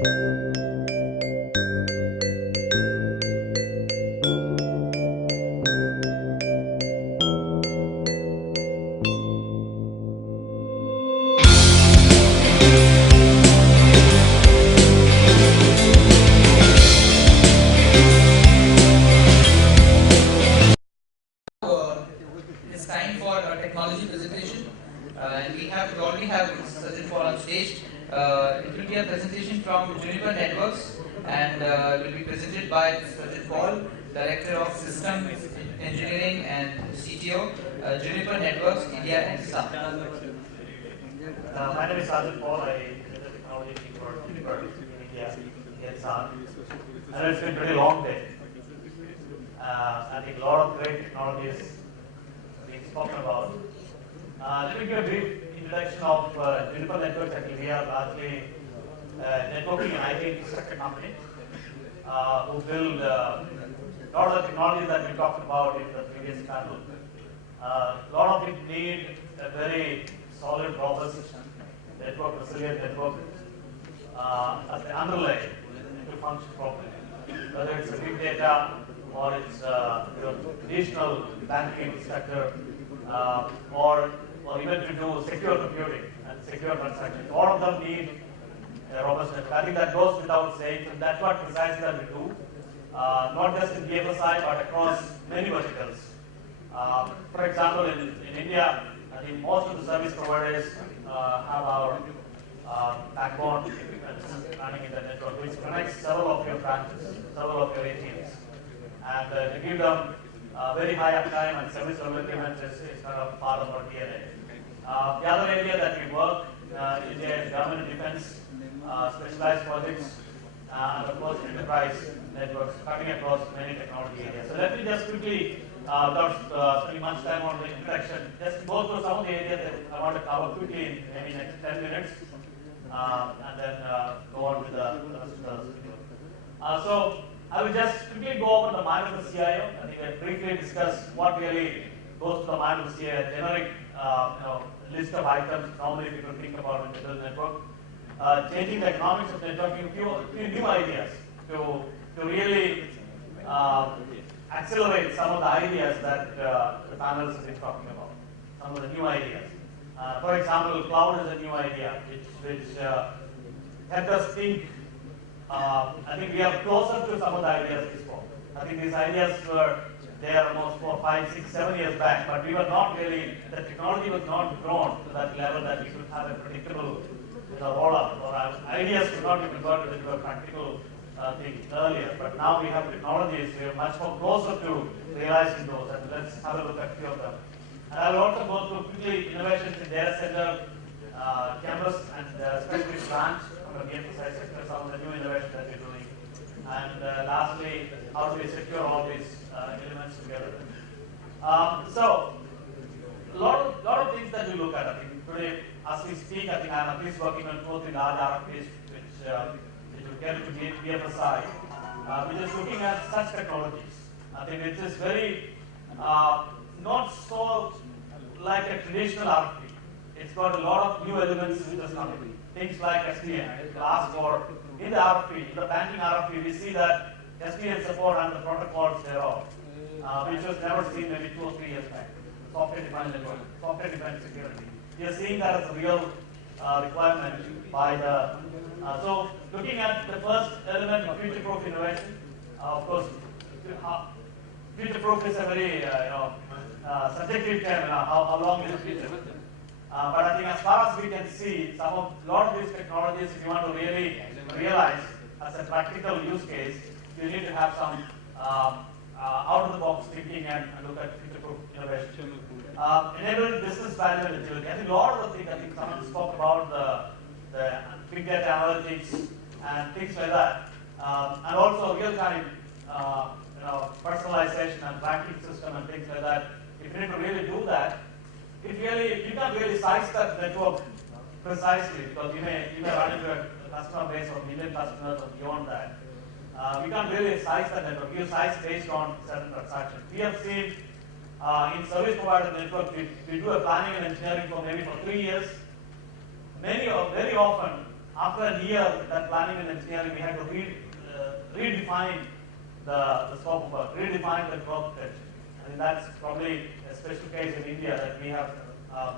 It's time for a technology presentation, and we already have Sajid Paul on stage. It will be a presentation from Juniper Networks, and will be presented by Sajid Paul, Director of Systems Engineering and CTO, Juniper Networks India and SAP. My name is Sajid Paul. I head the technology team for Juniper in India, in SAP. And it's been a pretty long day. I think a lot of great technologies being spoken about. Let me give a brief introduction of Juniper Networks. Actually, we are largely networking and IT infrastructure company who build a lot of the technologies that we talked about in the previous panel. A lot of it need a very solid, robust network, resilient network as the underlay to function properly. Whether it's a big data or it's your traditional banking infrastructure or even to do secure computing and secure transactions. All of them need a robust network. I think that goes without saying, and that's what precisely that we do, not just in BFSI but across many verticals. For example, in India, I think most of the service providers have our backbone running in the network, which connects several of your branches, several of your ATMs. And to give them very high uptime and service reliability is kind of part of our DNA. The other area that we work in India is government defense, specialized projects, and of course enterprise networks cutting across many technology areas. So let me just quickly, without spending much time on the introduction, just go through some of the areas that I want to cover quickly in maybe next 10 minutes, and then go on with the rest of the video. So I will just quickly go over the mind of the CIO. I think I briefly discuss what really goes to the mind of the CIO, a generic list of items normally people think about when they build network. Changing the economics of networking, a few new ideas to really accelerate some of the ideas that the panels have been talking about, some of the new ideas. For example, cloud is a new idea, which helped us think. I think we are closer to some of the ideas before. I think these ideas were there almost 4, 5, 6, 7 years back, but we were not really, the technology was not grown to that level that we could have a predictable roll-up, or ideas could not be converted into a practical thing earlier. But now we have technologies, we are much more closer to realizing those, and let's have a look at a few of them. And I'll also go through quickly innovations in data center, campus, and especially branch from the BFSI sector, some of the new innovations that we're doing. And lastly, how do we secure all these elements together? So, a lot of things that we look at. I think today, as we speak, I think I'm at least working on 2 or 3 large RFPs, which will get into BFSI, which is looking at such technologies. I think it is very not so like a traditional RFP. It's got a lot of new elements which are coming. Things like SDN. Ask for in the RFP, in the banking RFP, we see that SDN support and the protocols thereof, which was never seen maybe 2 or 3 years back. Software-defined network, software-defined security. We are seeing that as a real requirement by the. So, looking at the first element of future-proof innovation, of course, future-proof is a very subjective term. How long is the future? But I think as far as we can see, a lot of these technologies, if you want to really realize as a practical use case, you need to have some out-of-the-box thinking and look at future-proof innovation. Enable business value and agility. I think a lot of the things, I think someone spoke about the big data analytics and things like that, and also real-time personalization and banking system and things like that. If you need to really do that, you can't really size that network precisely, because you may run into a customer base of 1 million customers or beyond that. We can't really size that network. You size based on certain transactions. We have seen in service provider network, we do a planning and engineering for maybe 3 years. Very often, after a year, that planning and engineering, we had to redefine the scope of work, redefine the growth potential. I think that's probably a special case in India that we have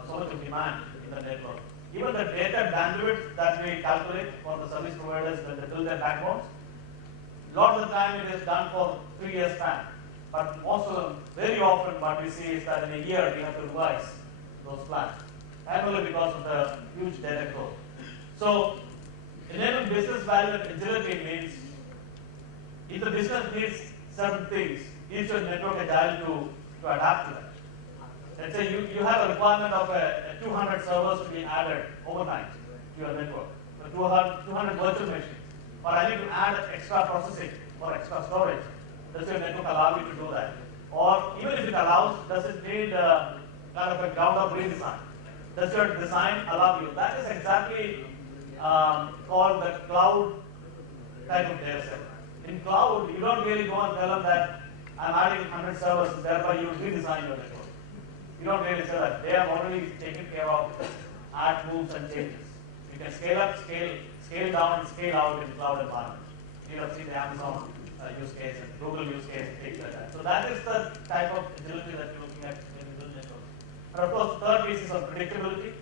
so much of demand in the network. Even the data bandwidth that we calculate for the service providers when they build their backbones, a lot of the time it is done for 3 years span. But most of them, very often what we see is that in a year we have to revise those plans, primarily because of the huge data growth. So, enabling business value and agility means if the business needs certain things, is your network agile to adapt to that? Let's say you have a requirement of 200 servers to be added overnight to your network, 200 virtual machines, or I need to add extra processing or extra storage. Does your network allow you to do that? Or even if it allows, does it need kind of a ground-up redesign? Does your design allow you? That is exactly called the cloud type of data set. In cloud, you don't really go and tell them that I'm adding 100 servers, and thereby you redesign your network. You don't really say that. They have already taken care of add, moves, and changes. You can scale up, scale down, and scale out in cloud environment. You have seen the Amazon use case and Google use case, things like that. So that is the type of agility that you're looking at when you build networks. And of course, third piece is on predictability.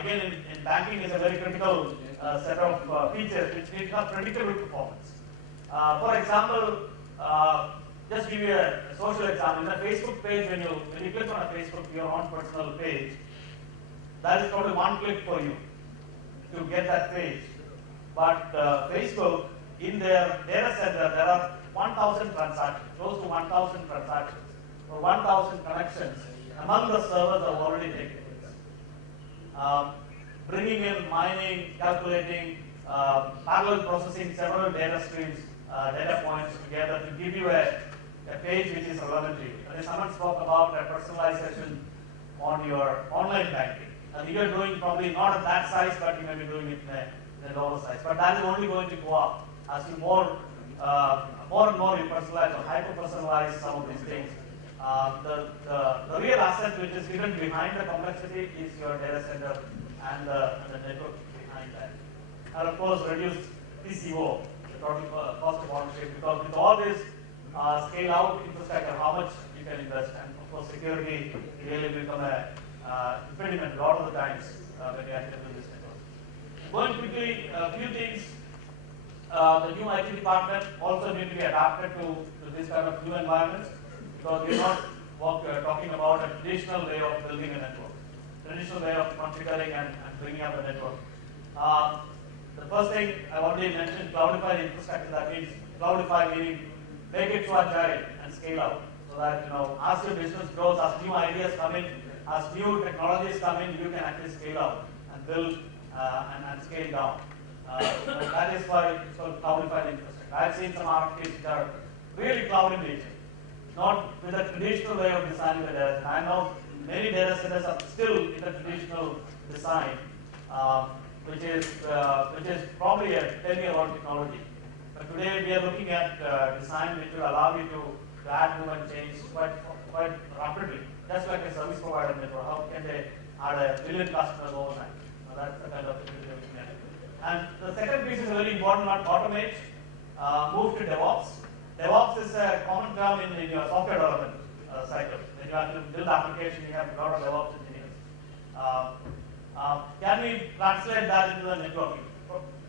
Again, in banking is a very critical set of features which need to have predictable performance. For example, just give you a social example. In a Facebook page, when you click on a Facebook, your own personal page, that is probably one click for you to get that page. But Facebook, in their data center, there are 1,000 transactions, close to 1,000 transactions, or 1,000 connections among the servers that have already taken place. Bringing in, mining, calculating, parallel processing several data streams, data points together to give you a page which is relevant to you. And someone spoke about a personalization on your online banking. And you're doing probably not at that size, but you may be doing it in a lower size. But that is only going to go up as you more and more you personalize or hyper-personalize some of these things. The real asset which is hidden behind the complexity is your data center and the network behind that. And of course, reduce TCO, the total cost of ownership, because with all this scale out infrastructure, how much you can invest, and of course, security really become a impediment a lot of the times when you actually build this network. Going quickly, a few things. The new IT department also need to be adapted to this kind of new environments, because we're not talking about a traditional way of building a network, traditional way of configuring and bringing up a network. The first thing I already mentioned, cloudify the infrastructure. That means cloudify meaning make it so agile and scale out, so that as your business grows, as new ideas come in, as new technologies come in, you can actually scale up and build and scale down. That is why it's called cloudified infrastructure. I've seen some RFPs which are really cloud in nature, not with a traditional way of designing the data center. I know many data centers are still in the traditional design, which is probably a 10-year-old technology. But today we are looking at design which will allow you to add, move, and change quite rapidly, just like a service provider network. How can they add 1 billion customers overnight? That's the kind of thing we are looking at. And the second piece is very important, not automate, move to DevOps. DevOps is a common term in your software development cycle. When you have to build application, you have a lot of DevOps engineers. Can we translate that into the networking?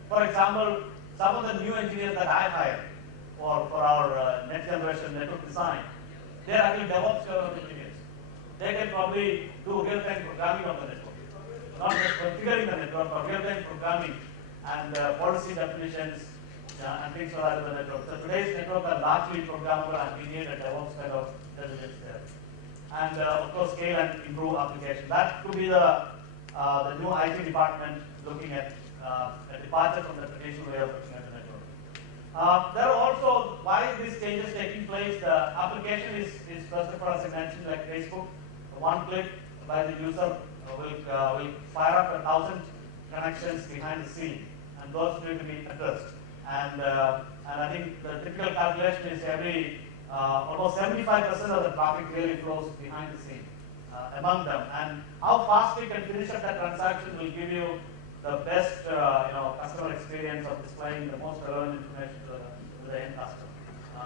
For example, some of the new engineers that I hired for our next generation network design, they're actually DevOps engineers. They can probably do real-time programming of the network, not just configuring the network, but real-time programming and policy definitions and things like that in the network. So today's network are largely programmable, and we need a DevOps kind of intelligence there. And of course, scale and improve application. That could be the new IT department looking at a departure from the traditional way of looking at the network. There are also, why these changes taking place, the application is first of all, as I mentioned, like Facebook, one click by the user will fire up 1,000 connections behind the scene, and those need to be addressed. And I think the typical calculation is almost 75% of the traffic really flows behind the scene among them. And how fast we can finish up that transaction will give you the best customer experience of displaying the most relevant information to the end customer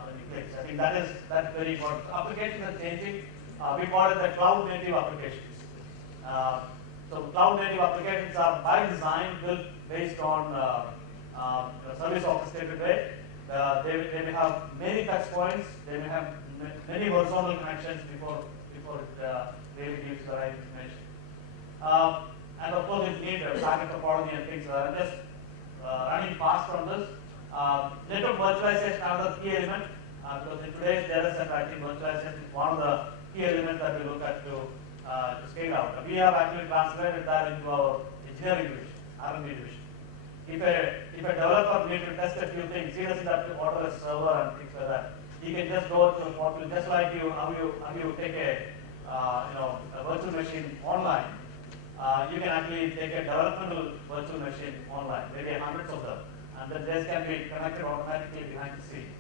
when you click. So I think that's very important. So applications are changing. We call it the cloud native applications. So cloud native applications are by design built based on service orchestrated way. They may have many touch points. They may have many horizontal connections before it really gives the right information. And of course, it needs packet topology and things like that. Just running fast from this. Network virtualization is another key element because in today's data center, I think virtualization is one of the key elements that we look at to scale out. We have actually translated that into our engineering division, R&D division. If a developer needs to test a few things, he doesn't have to order a server and things like that. He can just go to the portal, just like how you take a virtual machine online. You can actually take a developmental virtual machine online, maybe hundreds of them, and then these can be connected automatically behind the scene.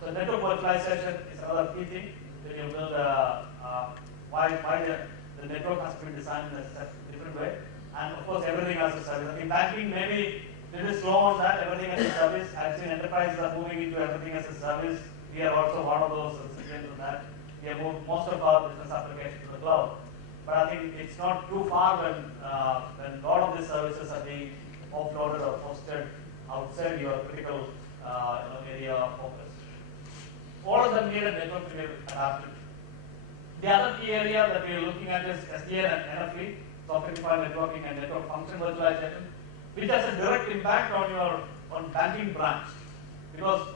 So network virtualization is another key thing that you build. Why the network has to be designed in a different way, and of course everything as a service. I think banking maybe little slow on that. Everything as a service. I've seen enterprises are moving into everything as a service. We are also one of those recipients of that. We have moved most of our business applications to the cloud. But I think it's not too far when a lot of these services are being offloaded or hosted outside your critical area of focus. All of them need a network to be adapted. The other key area that we are looking at is SDN and NFV, software-defined networking and network function virtualization, which has a direct impact on banking branch. Because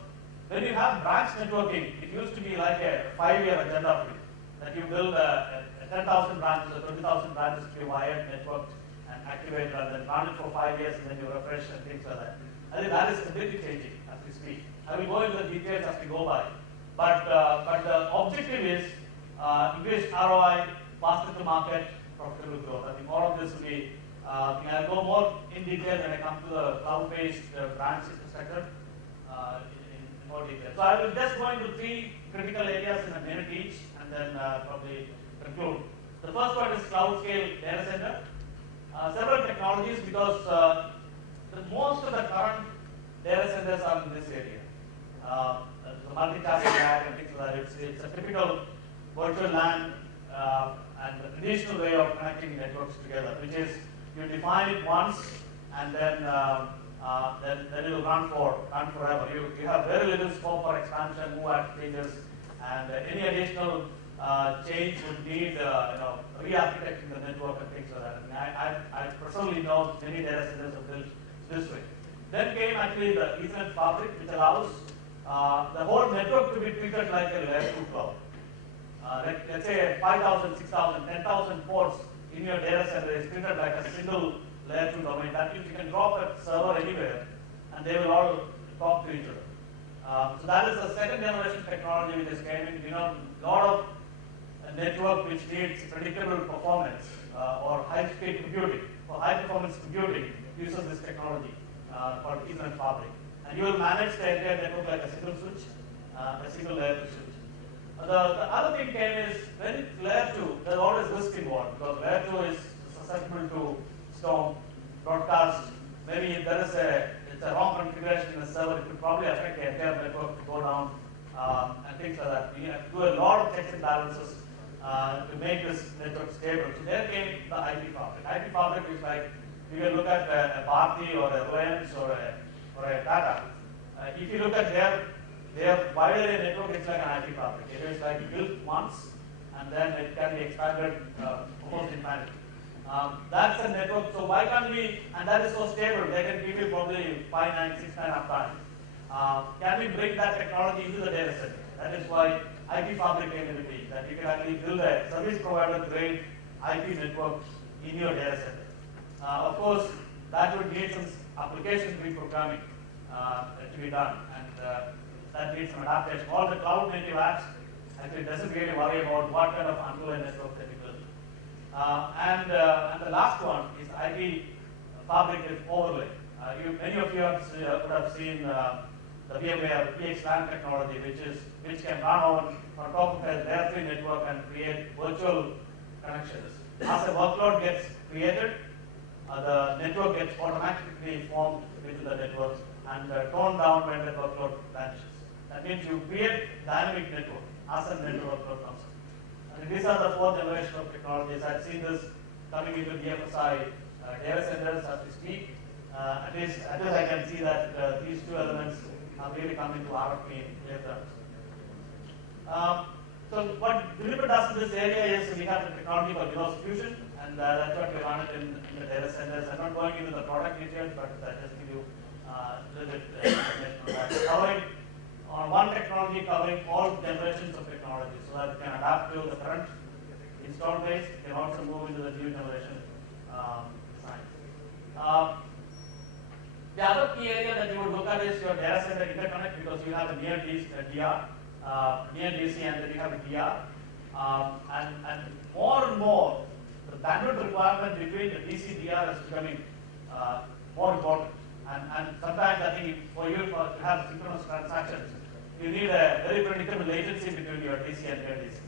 when you have branch networking, it used to be like a 5-year agenda for you, that you build a 10,000 branches or 20,000 branches to be wired, networked, and activated, and then run it for 5 years, and then you refresh and things like that. I think that is completely changing as we speak. I will go into the details as we go by. But the objective is increased ROI, faster to market, profitable growth. I think all of this will be, I'll go more in detail when I come to the cloud-based branch infrastructure in more detail. So I will just go into 3 critical areas in a minute each, and then probably conclude. The first one is cloud scale data center. Several technologies, because most of the current data centers are in this area. The multitasking rack and things like that. It's a typical virtual LAN and the traditional way of connecting networks together, which is you define it once and then it will run forever. You have very little scope for expansion, move at changes, and any additional change would need re-architecting the network and things like that. I mean, I personally know many data centers are built this way. Then came actually the Ethernet fabric, which allows the whole network to be treated like a layer 2 cloud. Let's say 5,000, 6,000, 10,000 ports in your data center is treated like a single layer 2 domain. That means you can drop a server anywhere and they will all talk to each other. So that is the second generation technology which is coming. A lot of network which needs predictable performance or high-speed computing or high-performance computing uses this technology called Ethernet fabric. And you will manage the entire network like a single switch, a single layer 2 switch. The other thing came is when it's layer 2, there's always risk involved because layer 2 is susceptible to storm, broadcast. Maybe if there is it's a wrong configuration in the server, it could probably affect the entire network to go down and things like that. We have to do a lot of checks and balances to make this network stable. So there came the IP fabric. IP fabric is like you can look at a Bharti or a Reliance or a Tata. If you look at their wide area network, it's like an IP fabric. It is like built once and then it can be expanded almost infinitely. That's a network. So why can't we, and that is so stable, they can give you probably 5 9, 6 9 uptime. Can we bring that technology into the data center? That is why IP fabric came into being, that you can actually build a service provider grade IP network in your data center. Of course, that would need some application reprogramming to be done, and that needs some adaptation. All the cloud native apps actually doesn't really worry about what kind of underlying network that you build. And the last one is IP fabric with overlay. Many of you would have seen the VMware VXLAN technology, which can run on top of a layer 3 network and create virtual connections. As a workload gets created, the network gets automatically formed within the network and toned down when the workload vanishes. That means you create dynamic network as a network workload comes in. And these are the fourth generation of technologies. I've seen this coming into DFSI data centers as we speak. At least I can see that these two elements have really come into RFP later. So what Juniper does in this area is we have the technology for Windows Fusion, and that's what we run it in the data centers. I'm not going into the product details, but I just give you a little bit information on that. Covering on one technology, covering all generations of technology, so that you can adapt to the current install base. You can also move into the new generation design. The other key area that you would look at is your data center interconnect, because you have a near DR. Near DC, and then you have a DR. And more and more, the bandwidth requirement between the DC DR is becoming more important. And sometimes I think for you to have synchronous transactions, you need a very predictable latency between your DC and near DC.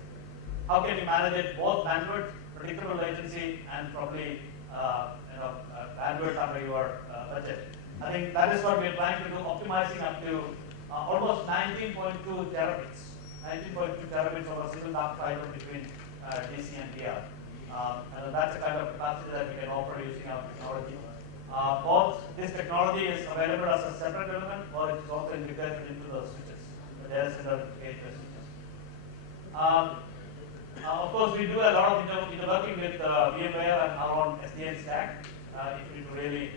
How can you manage it? Both bandwidth, predictable latency, and probably bandwidth under your budget. I think that is what we are trying to do, optimizing up to almost 19.2 terabits. 19.2 terabits over a single dark fiber between DC and DR. And that's the kind of capacity that we can offer using our technology. Both this technology is available as a separate element, or it is also integrated into the switches, the data center gateway switches. Of course, we do a lot of interworking with VMware and our own SDN stack if we need to really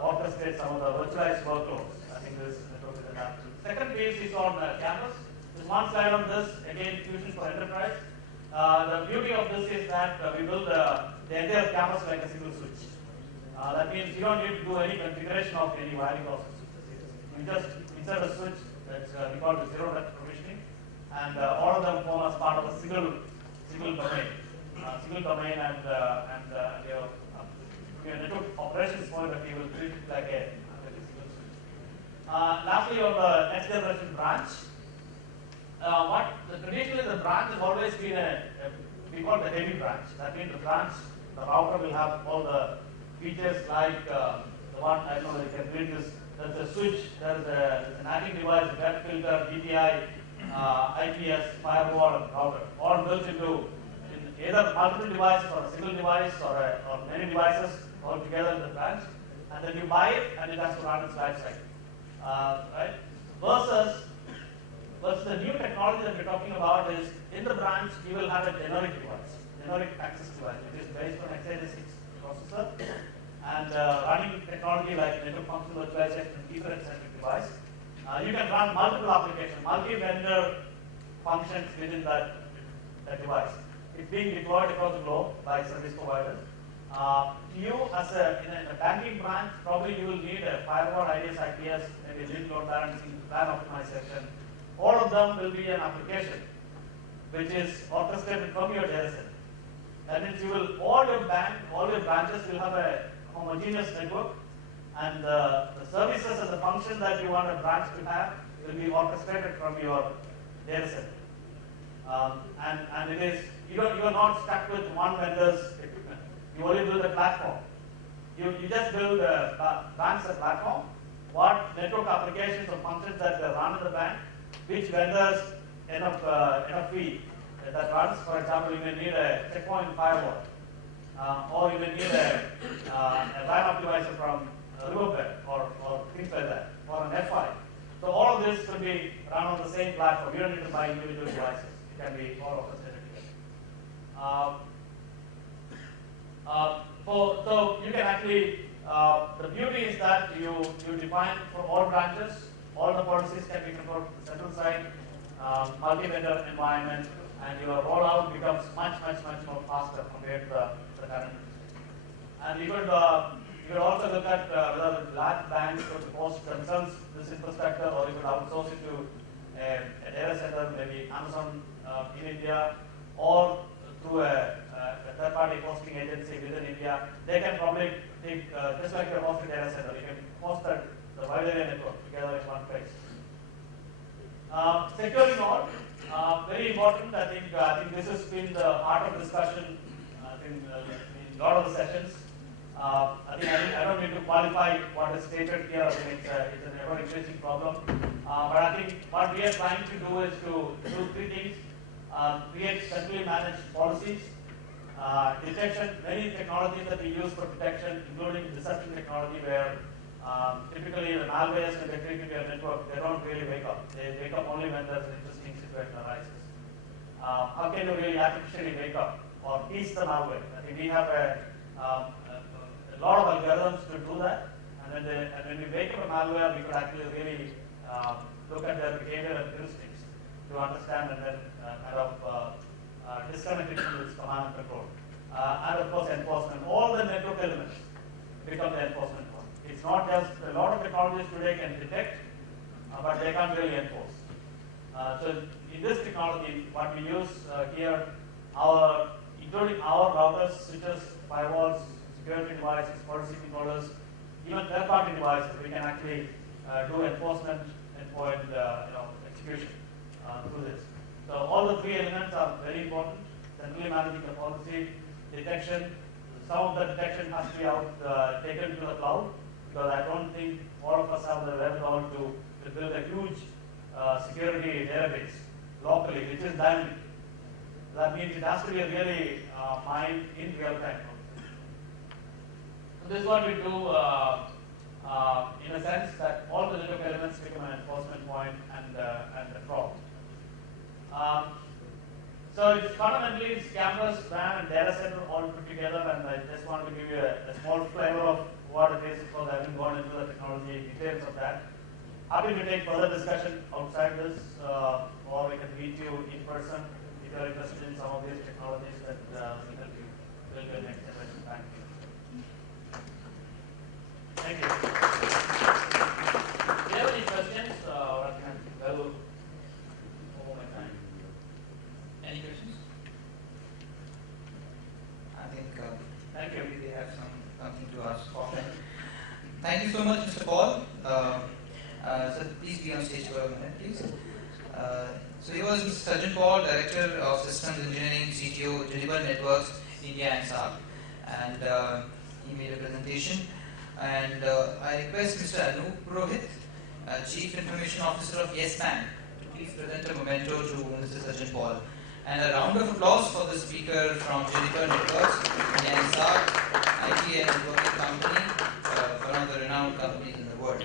orchestrate some of the virtualized workloads. I think this network is enough. Second piece is on campus. There's one slide on this, again, Fusion for Enterprise. The beauty of this is that we build the entire campus like a single switch. That means you don't need to do any configuration of any wiring process. You just insert a switch that's we call it zero net provisioning, and all of them form as part of a single domain. And your network operations point of view will treat it like a single switch. Lastly, on the next generation branch, traditionally the branch has always been we call it a heavy branch. That means the router will have all the features like the one, I don't know if you can read this, there's a switch, there's an NATing device, a web filter, DPI, IPS, firewall, and router, all built into either multiple devices or a single device or many devices all together in the branch. And then you buy it and it has to run its life cycle. Right? Versus the new technology that we're talking about is in the branch you will have a generic device, generic access device, which is based on x86 processor and running technology like network functional virtualization and Ethernet-centric device. You can run multiple applications, multi-vendor functions within that device. It's being deployed across the globe by service providers. You, in a banking branch, probably you will need a firewall, IDS, IPS, maybe link load balancing, plan optimization. All of them will be an application which is orchestrated from your data center. That means all your branches will have a homogeneous network, and the services as a function that you want a branch to have will be orchestrated from your data center. And it is, you are not stuck with one vendor's equipment. You only build a platform. You just build a branch as a platform. What network applications or functions that run in the bank, which vendors enough fee that runs. For example, you may need a checkpoint firewall, or you may need a line optimizer from Riverbed or things like that, or an F5. So all of this will be run on the same platform. You don't need to buy individual devices. It can be all orchestrated together. So you can actually, the beauty is that you define for all branches, all the policies can be controlled from the central side, multi-vendor environment, and your rollout becomes much more faster compared to the current. And you could also look at whether large banks could host themselves this infrastructure, or you could outsource it to a data center, maybe Amazon in India, or through a third-party hosting agency within India. They can probably take, just like your hosting data center, you can host the wide area network together in one place. Securing all, very important. I think this has been the heart of discussion in a lot of the sessions. I don't need to qualify what is stated here. I think it's an ever-increasing problem. But I think what we are trying to do is to do three things: create centrally managed policies, detection. Many technologies that we use for detection, including deception technology, where typically the malwares when they create into your network, they don't really wake up. They wake up only when there's an interesting situation arises. How can you really artificially wake up or tease the malware? I think we have a lot of algorithms to do that, and when we wake up a malware, we could actually really look at their behavior and heuristics to understand and then disconnect it from its command and control. And of course, enforcement. All the network elements become the enforcement point. It's not just a lot of technologies today can detect, but they can't really enforce. So in this technology, what we use here, including our routers, switches, firewalls, security devices, policy controllers, even third-party devices, we can actually do enforcement and execution through this. So all the three elements are very important. Centrally managing the policy, detection. Some of the detection has to be taken to the cloud, because I don't think all of us have the wherewithal to build a huge security database locally, which is dynamic. That means it has to be really mined in real time. So this is what we do in a sense that all the network elements become an enforcement point and a fraud. So it's fundamentally it's campus, WAN, and data center all put together, and I just wanted to give you a small flavor of what it is, because I haven't gone into the technology details of that. Happy to take further discussion outside this, or we can meet you in person if you're interested in some of these technologies that will help you build your next generation bank. Thank you. Do you have any questions? Or I can go over my time. Any questions? I think Thank you. maybe they have something to ask often. Thank you so much, Mr. Paul. So please be on stage for a minute, please. So he was Mr. Sajjan Paul, Director of Systems Engineering, CTO, Juniper Networks, India and SAARC. And he made a presentation. And I request Mr. Anup Purohit, Chief Information Officer of Yes Bank, to please present a memento to Mr. Sajjan Paul. And a round of applause for the speaker from Juniper Networks, India and SAARC, IT and networking company, one of the renowned companies in the world.